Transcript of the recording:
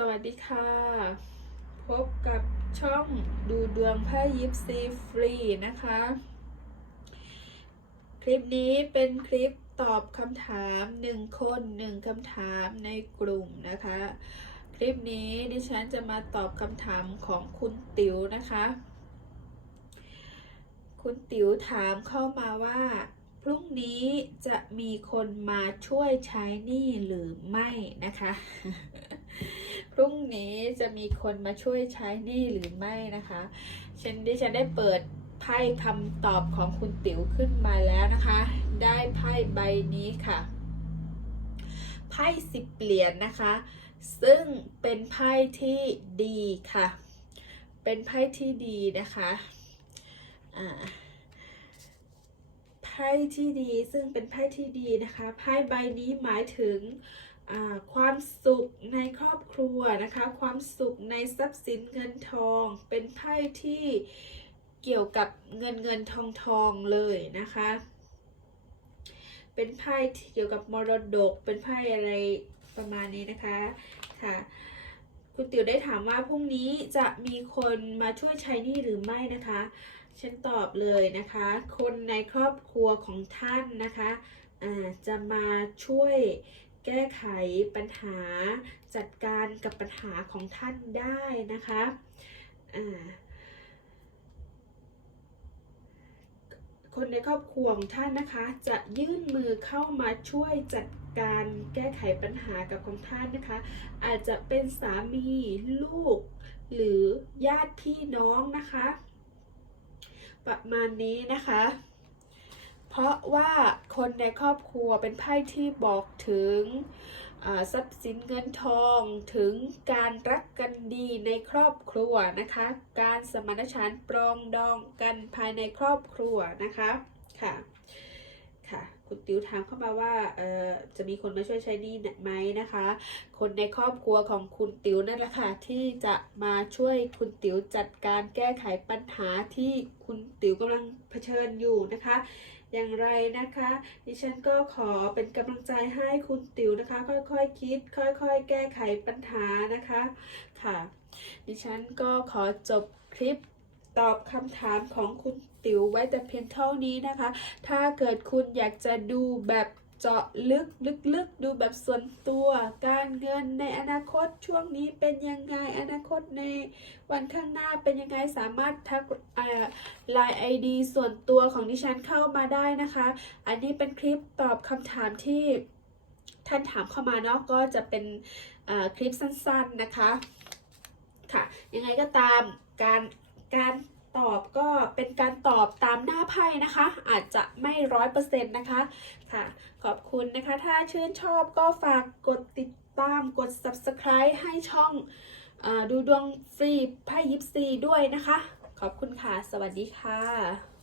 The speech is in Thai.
สวัสดีค่ะ พบกับช่องดูดวงไพ่ยิปซีฟรีนะคะ คลิปนี้เป็นคลิปตอบคำถามหนึ่งคนหนึ่งคำถามในกลุ่มนะคะ คลิปนี้ดิฉันจะมาตอบคำถามของคุณติ๋วนะคะ คุณติ๋วถามเข้ามาว่า พรุ่งนี้จะมีคนมาช่วยใช้หนี้หรือไม่นะคะ รุ่งนี้จะมีคนมาช่วยใช้หนี้หรือไม่นะคะฉันดิฉันได้เปิดไพ่คำตอบของคุณติ๋วขึ้นมาแล้วนะคะ ได้ไพ่ใบนี้ค่ะ ไพ่สิบเหรียญนะคะ ซึ่งเป็นไพ่ที่ดีค่ะ เป็นไพ่ที่ดีนะคะอ่าไพ่ที่ดีซึ่งเป็นไพ่ที่ดีนะคะ ไพ่ใบนี้หมายถึง ความสุขในครอบครัวนะคะ ความสุขในทรัพย์สินเงินทอง เป็นไพ่ที่เกี่ยวกับเงินเงินทองทองเลยนะคะ เป็นไพ่เกี่ยวกับมรดก เป็นไพ่อะไรประมาณนี้นะคะค่ะคุณติ๋วได้ถามว่าพรุ่งนี้จะมีคนมาช่วยใช้นี้หรือไม่นะคะ ฉันตอบเลยนะคะ คนในครอบครัวของท่านนะคะจะมาช่วย แก้ไขปัญหาจัดการกับปัญหาของท่านได้นะคะคนในครอบครัวของท่านนะคะ จะยื่นมือเข้ามาช่วยจัดการแก้ไขปัญหากับของท่านนะคะ อาจจะเป็นสามีลูก หรือญาติพี่น้องนะคะ ประมาณนี้นะคะ เพราะว่าคนในครอบครัวเป็นไพ่ที่บอกถึงทรัพย์สินเงินทองถึงการรักกันดีในครอบครัวนะคะ การสมานฉันท์ปรองดองกันภายในครอบครัวนะคะค่ะ ค่ะคุณติ๋วถามเข้ามาว่าเอ่อจะมีคนมาช่วยใช้นี้ไหมนะคะ คนในครอบครัวของคุณติ๋วนั่นแหละค่ะที่จะมาช่วยคุณติ๋วจัดการแก้ไขปัญหาที่คุณติ๋วกำลังเผชิญอยู่นะคะ อย่างไรนะคะ ดิฉันก็ขอเป็นกำลังใจให้คุณติ๋วนะคะ ค่อยๆคคิด ค่อยๆ แก้ไขปัญหานะคะค่ะ ดิฉันก็ขอจบคลิป ตอบคำถามของคุณติ๋วไว้แต่เพียงเท่านี้นะคะ ถ้าเกิดคุณอยากจะดูแบบเจาะลึกลึกๆ ดูแบบส่วนตัว การเงินในอนาคตช่วงนี้เป็นยังไง อนาคตในวันข้างหน้าเป็นยังไง สามารถทักไลน์ไอดีส่วนตัวของดิฉันเข้ามาได้นะคะ อันนี้เป็นคลิปตอบคำถามที่ท่านถามเข้ามาเนาะ ก็จะเป็นคลิปสั้นๆนะคะ ค่ะ ยังไงก็ตามการ การตอบก็เป็นการตอบตามหน้าไพ่นะคะ อาจจะไม่ร้อยเปอร์เซ็นต์นะคะค่ะ ขอบคุณนะคะ ถ้าชื่นชอบก็ฝากกดติดตามกด subscribe ให้ช่องอดูดวงฟรีไพ่ยิปซีด้วยนะคะ ขอบคุณค่ะ สวัสดีค่ะ